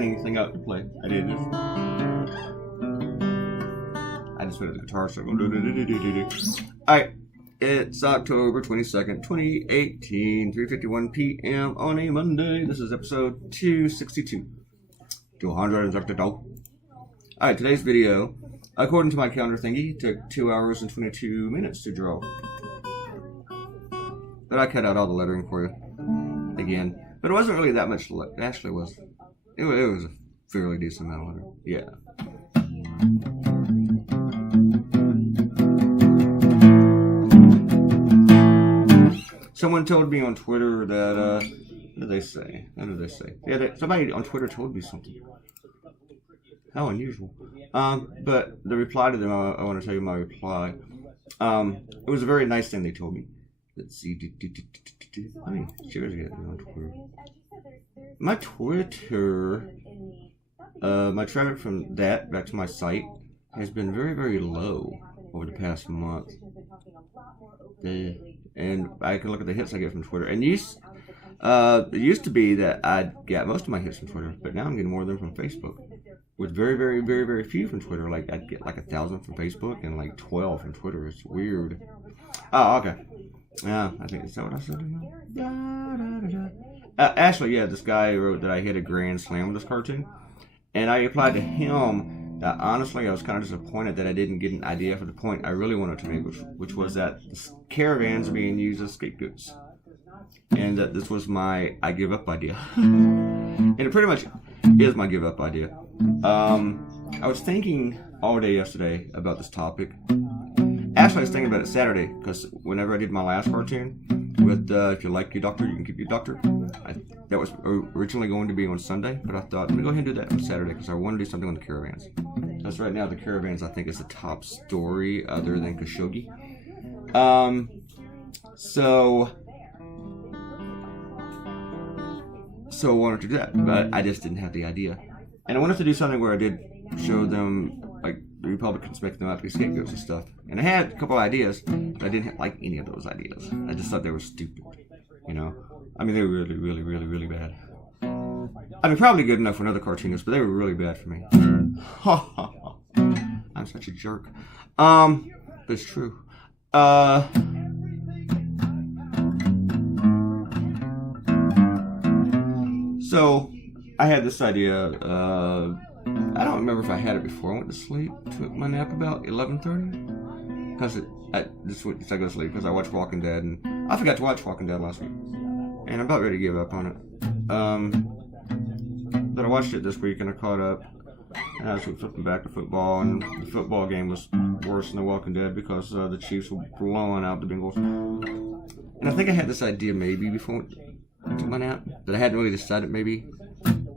find anything out to play. I did this. I just went to the guitar circle. Alright, it's October 22nd, 2018, 3:51 p.m. on a Monday. This is episode 262. 262. Alright, today's video, according to my calendar thingy, took 2 hours and 22 minutes to draw. But I cut out all the lettering for you. Again. But it wasn't really that much. It actually was. It was a fairly decent amount of lettering. Yeah. Someone told me on Twitter that, what did they say? Yeah, somebody on Twitter told me something. How unusual. But the reply to them, I want to tell you my reply. It was a very nice thing they told me. Let's see. How many shares get on Twitter? My Twitter, my traffic from that back to my site has been very, very low over the past month. And I can look at the hits I get from Twitter. And it used to be that I'd get most of my hits from Twitter, but now I'm getting more of them from Facebook. With very, very, very, very few from Twitter. Like, I'd get like 1,000 from Facebook and like 12 from Twitter. It's weird. Oh, okay. Yeah, I think, is that what I said? Actually, yeah, this guy wrote that I hit a grand slam with this cartoon. And I replied to him that honestly I was kind of disappointed that I didn't get an idea for the point I really wanted to make, which was that caravans are being used as scapegoats. And that this was my I give up idea. And it pretty much is my give up idea. I was thinking all day yesterday about this topic. Actually, I was thinking about it Saturday, because whenever I did my last cartoon with if you like your doctor, you can keep your doctor, that was originally going to be on Sunday, but I thought, let me go ahead and do that on Saturday, because I want to do something on the caravans. Because right now, the caravans, I think, is the top story other than Khashoggi. So I wanted to do that, but I just didn't have the idea. And I wanted to do something where I did show them, like, the Republicans making them out to be scapegoats and stuff. And I had a couple of ideas, but I didn't like any of those ideas. I just thought they were stupid, you know? I mean, they were really, really, really, really bad. I mean, probably good enough for another cartoonist, but they were really bad for me. I'm such a jerk. But it's true. So, I had this idea, I don't remember if I had it before I went to sleep. Took my nap about 11:30. Because I go to sleep because I watched Walking Dead, and I forgot to watch Walking Dead last week. And I'm about ready to give up on it. But I watched it this week and I caught up. And I was flipping back to football, and the football game was worse than The Walking Dead because the Chiefs were blowing out the Bengals. And I think I had this idea maybe before I took my nap, that I hadn't really decided maybe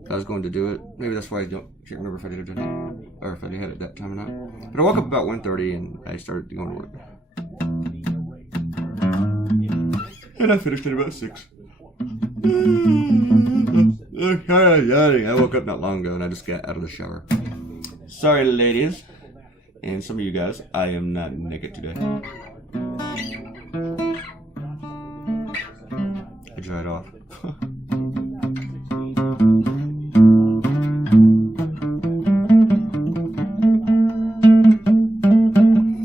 I was going to do it. Maybe that's why I can't remember if I did it or not, or if I had it that time or not. But I woke up about 1:30 and I started going to work. And I finished at about 6. I woke up not long ago and I just got out of the shower. Sorry, ladies, and some of you guys, I am not naked today. I dried off.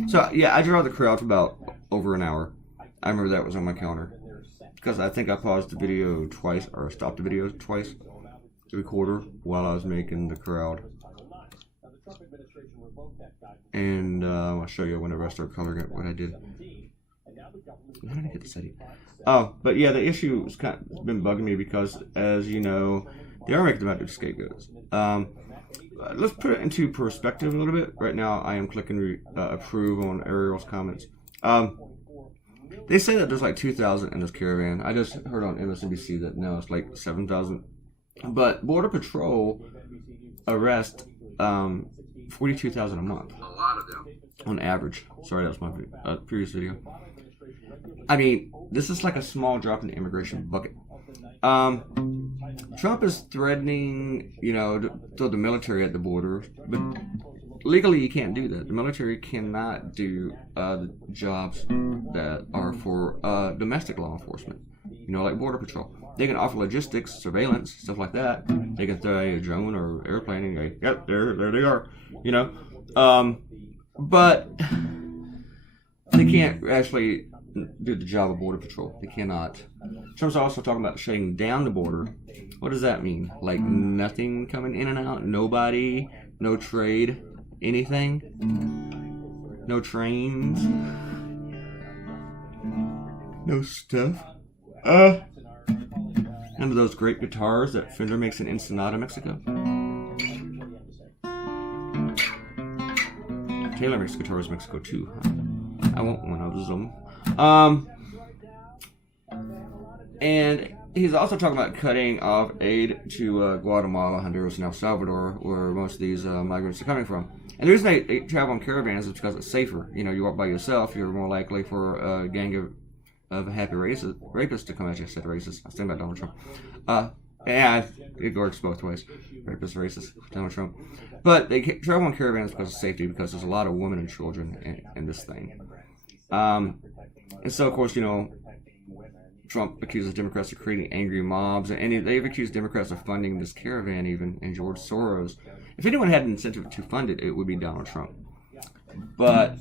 So, yeah, I drew out the crowd for about over an hour. I remember that was on my calendar. Because I think I paused the video twice, or stopped the video twice, the recorder, while I was making the crowd. And I'll show you whenever I start coloring it what I did. How did I get this idea? Oh, but yeah, the issue has been bugging me because, as you know, they are making them out to scapegoats. Let's put it into perspective a little bit. Right now, I am clicking approve on Ariel's comments. They say that there's like 2,000 in this caravan. I just heard on MSNBC that no, it's like 7,000. But Border Patrol arrest 42,000 a month. A lot of them. On average. Sorry, that was my previous video. I mean, this is like a small drop in the immigration bucket. Trump is threatening, to throw the military at the border, but legally you can't do that. The military cannot do the jobs that are for domestic law enforcement. like Border Patrol. They can offer logistics, surveillance, stuff like that. They can throw a drone or airplane and go, yep, there they are, But they can't actually do the job of Border Patrol. They cannot. Trump's also talking about shutting down the border. What does that mean? Like nothing coming in and out? Nobody? No trade? Anything? No trains? No stuff? None of those great guitars that Fender makes in Ensenada, Mexico. Taylor makes guitars in Mexico too, huh? I want one of them. And he's also talking about cutting off aid to Guatemala, Honduras, and El Salvador, where most of these migrants are coming from. And the reason they travel on caravans is because it's safer. You walk by yourself, you're more likely for a gang of happy rapists to come at you. I said racist. I was thinking about Donald Trump. Yeah, it works both ways. Rapist, racist, Donald Trump. But they travel on caravans because of safety, because there's a lot of women and children in this thing. And so, of course, Trump accuses Democrats of creating angry mobs, and they've accused Democrats of funding this caravan even, and George Soros. If anyone had an incentive to fund it, it would be Donald Trump. But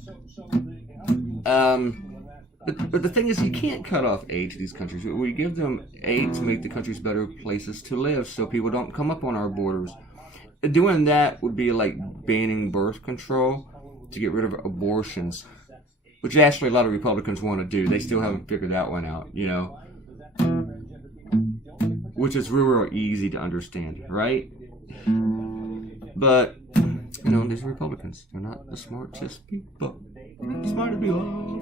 the thing is, you can't cut off aid to these countries. We give them aid to make the countries better places to live so people don't come up on our borders. Doing that would be like banning birth control to get rid of abortions, which actually a lot of Republicans want to do. They still haven't figured that one out, which is real easy to understand, right? But, these Republicans, they're not the smartest people. Smarter people.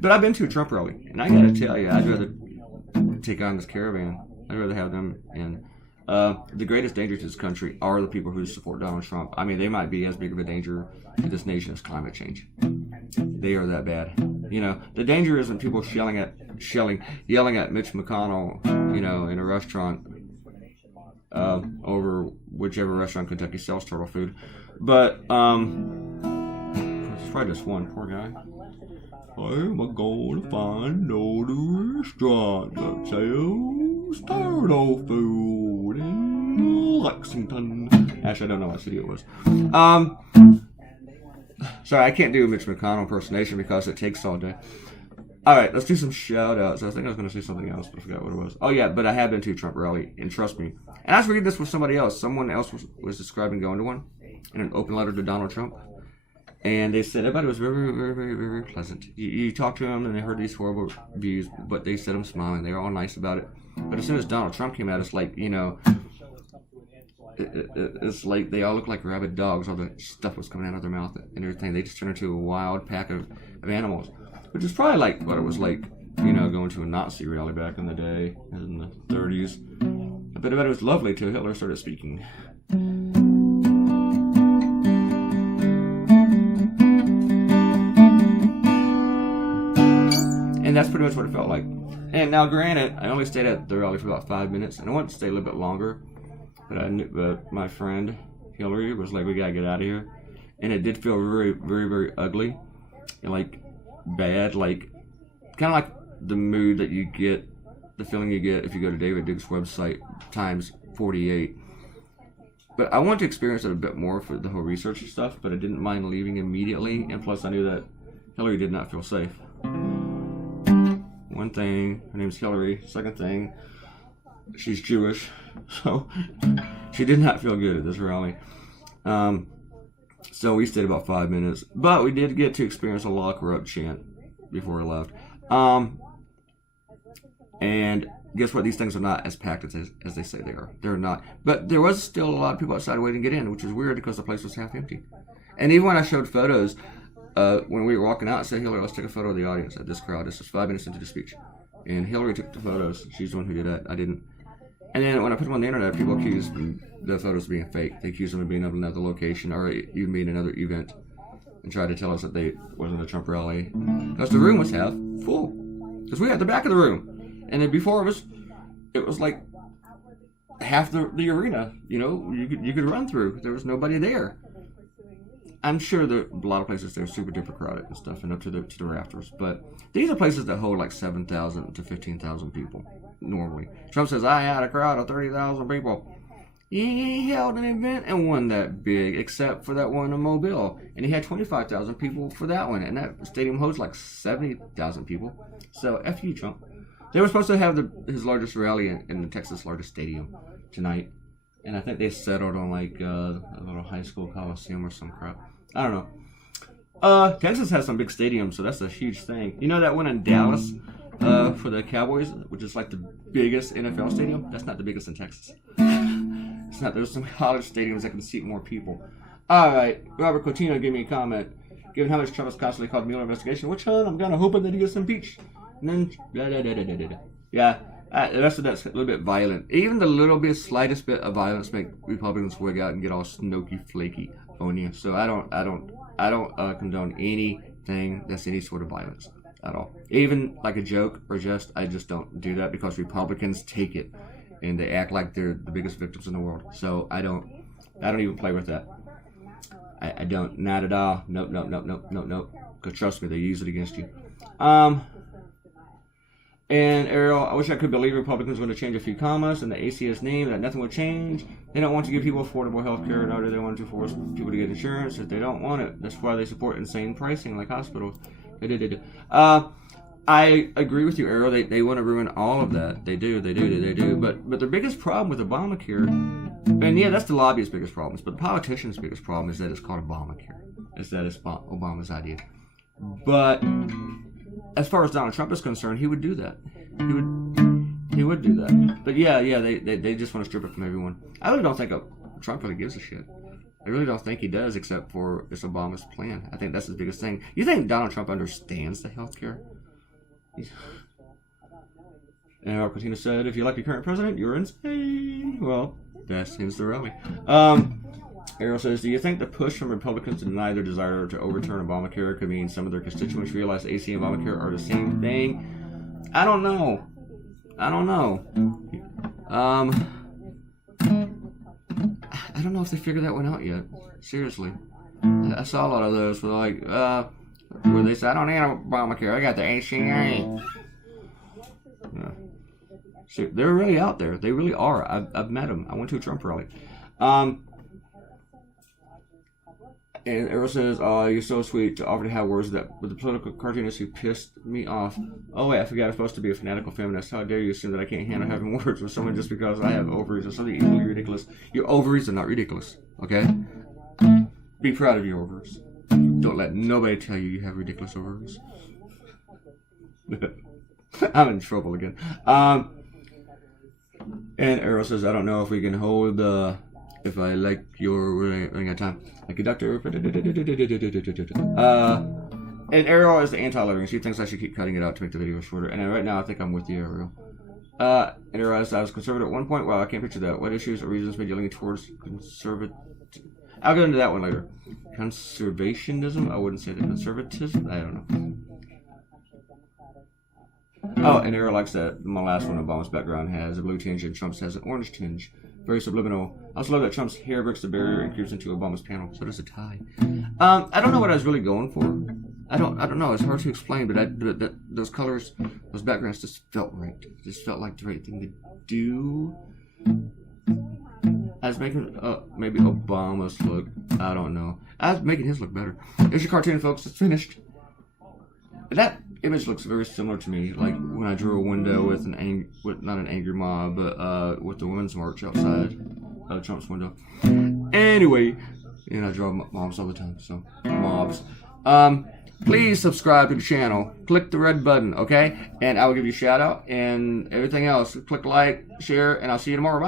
But I've been to a Trump rally, and I gotta tell you, I'd rather take on this caravan. I'd rather have them in. The greatest danger to this country are the people who support Donald Trump. I mean, they might be as big of a danger to this nation as climate change. They are that bad. The danger isn't people yelling at Mitch McConnell, in a restaurant, over whichever restaurant Kentucky sells turtle food. But, let's try this one, poor guy. I'm gonna find another restaurant that sells turtle food in Lexington. Actually, I don't know what city it was. Sorry, I can't do a Mitch McConnell impersonation because it takes all day. Alright, let's do some shout-outs. I think I was going to say something else, but I forgot what it was. Oh, yeah, but I have been to a Trump rally, and trust me. And I was reading this with somebody else. Someone else was describing going to one in an open letter to Donald Trump. And they said everybody was very, very, very, very pleasant. You talked to them, and they heard these horrible views, but they said them smiling. They were all nice about it. But as soon as Donald Trump came out, it's like, it's like they all look like rabid dogs. All the stuff was coming out of their mouth and everything. They just turned into a wild pack of animals. Which is probably like what it was like, going to a Nazi rally back in the day, in the 30s. But it was lovely till Hitler started speaking. And that's pretty much what it felt like. And now, granted, I only stayed at the rally for about 5 minutes, and I wanted to stay a little bit longer. But my friend Hillary was like, "We gotta get out of here," and it did feel very, very, very ugly, and like bad, like kind of like the mood that you get, the feeling you get if you go to David Duke's website times 48. But I wanted to experience it a bit more for the whole research and stuff, but I didn't mind leaving immediately, and plus I knew that Hillary did not feel safe. One thing, her name's Hillary. Second thing, she's Jewish, so she did not feel good at this rally. So we stayed about 5 minutes, but we did get to experience a lock her up chant before we left. And guess what? These things are not as packed as they say they are. They're not. But there was still a lot of people outside waiting to get in, which was weird because the place was half empty. And even when I showed photos, when we were walking out, I said, "Hillary, let's take a photo of the audience at this crowd." This was 5 minutes into the speech. And Hillary took the photos. She's the one who did that. I didn't. And then when I put them on the internet, people accused the photos of being fake. They accused them of being at another location or even being another event and tried to tell us that they wasn't a Trump rally. Because the room was half full. Because we were at the back of the room. And then before us, it was like half the arena, you could run through. There was nobody there. I'm sure that a lot of places they're super duper crowded and stuff, and up to the rafters. But these are places that hold like 7,000 to 15,000 people normally. Trump says, I had a crowd of 30,000 people. He held an event and won that big, except for that one in Mobile, and he had 25,000 people for that one, and that stadium holds like 70,000 people. So F you, Trump. They were supposed to have his largest rally in the Texas largest stadium tonight, and I think they settled on like a little high school coliseum or some crap. I don't know. Texas has some big stadiums, so that's a huge thing. You know that one in Dallas for the Cowboys, which is like the biggest NFL stadium? That's not the biggest in Texas. It's not. There's some college stadiums that can seat more people. All right, Robert Coutinho gave me a comment. Given how much Trump has constantly called Mueller investigation, which one? I'm kind of hoping that he gets impeached. And then, yeah, the rest of that's a little bit violent. Even the little bit, slightest bit of violence make Republicans wig out and get all snooky, flaky on you. So I don't condone anything that's any sort of violence at all. Even like a joke or jest, I just don't do that because Republicans take it and they act like they're the biggest victims in the world. So I don't even play with that. I don't, not at all. Nope. Because trust me, they use it against you. And Ariel, I wish I could believe Republicans are going to change a few commas in the ACS name, that nothing will change. They don't want to give people affordable health care, nor do they want to force people to get insurance if they don't want it. That's why they support insane pricing like hospitals. I agree with you, Ariel. They want to ruin all of that. They do. But the biggest problem with Obamacare, and yeah, that's the lobbyist's biggest problem, but the politician's biggest problem is that it's called Obamacare. Is that it's Obama's idea. But as far as Donald Trump is concerned, he would do that. He would do that. But yeah, they just want to strip it from everyone. I really don't think Trump really gives a shit. I really don't think he does, except for it's Obama's plan. I think that's his biggest thing. You think Donald Trump understands the health care? And Argentina said, if you like your current president, you're insane. Well, that ends the rally. Ariel says, do you think the push from Republicans to deny their desire to overturn Obamacare could mean some of their constituents realize AC and Obamacare are the same thing? I don't know. I don't know if they figured that one out yet. Seriously. I saw a lot of those where they said, I don't need Obamacare, I got the ACA. Yeah. See, they're really out there. They really are. I've met them. I went to a Trump rally. And Errol says, oh, you're so sweet to offer to have words with the political cartoonist who pissed me off. Oh, wait, I forgot I'm supposed to be a fanatical feminist. How dare you assume that I can't handle having words with someone just because I have ovaries or something equally ridiculous. Your ovaries are not ridiculous, okay? Be proud of your ovaries. Don't let nobody tell you have ridiculous ovaries. I'm in trouble again. And Errol says, I don't know if we can hold if I like your running out of time. A conductor. And Ariel is the anti-lettering. She thinks I should keep cutting it out to make the video shorter. And right now, I think I'm with you, Ariel. And Ariel says, I was conservative at one point. Wow, I can't picture that. What issues or reasons made you lean towards conservative? I'll get into that one later. Conservationism? I wouldn't say that. Conservatism? I don't know. Oh, and Ariel likes that my last one, Obama's background has a blue tinge and Trump's has an orange tinge. Very subliminal. I also love that Trump's hair breaks the barrier and creeps into Obama's panel. So does a tie. I don't know what I was really going for. I don't know. It's hard to explain, but those colors, those backgrounds just felt right. It just felt like the right thing to do. I was making maybe Obama's look. I don't know. I was making his look better. There's your cartoon, folks. It's finished. That image looks very similar to me, like when I drew a window with not an angry mob, but with the Women's March outside Trump's window. Anyway, and I draw mobs all the time, so mobs. Please subscribe to the channel. Click the red button, okay? And I will give you a shout out and everything else. Click like, share, and I'll see you tomorrow. Bye.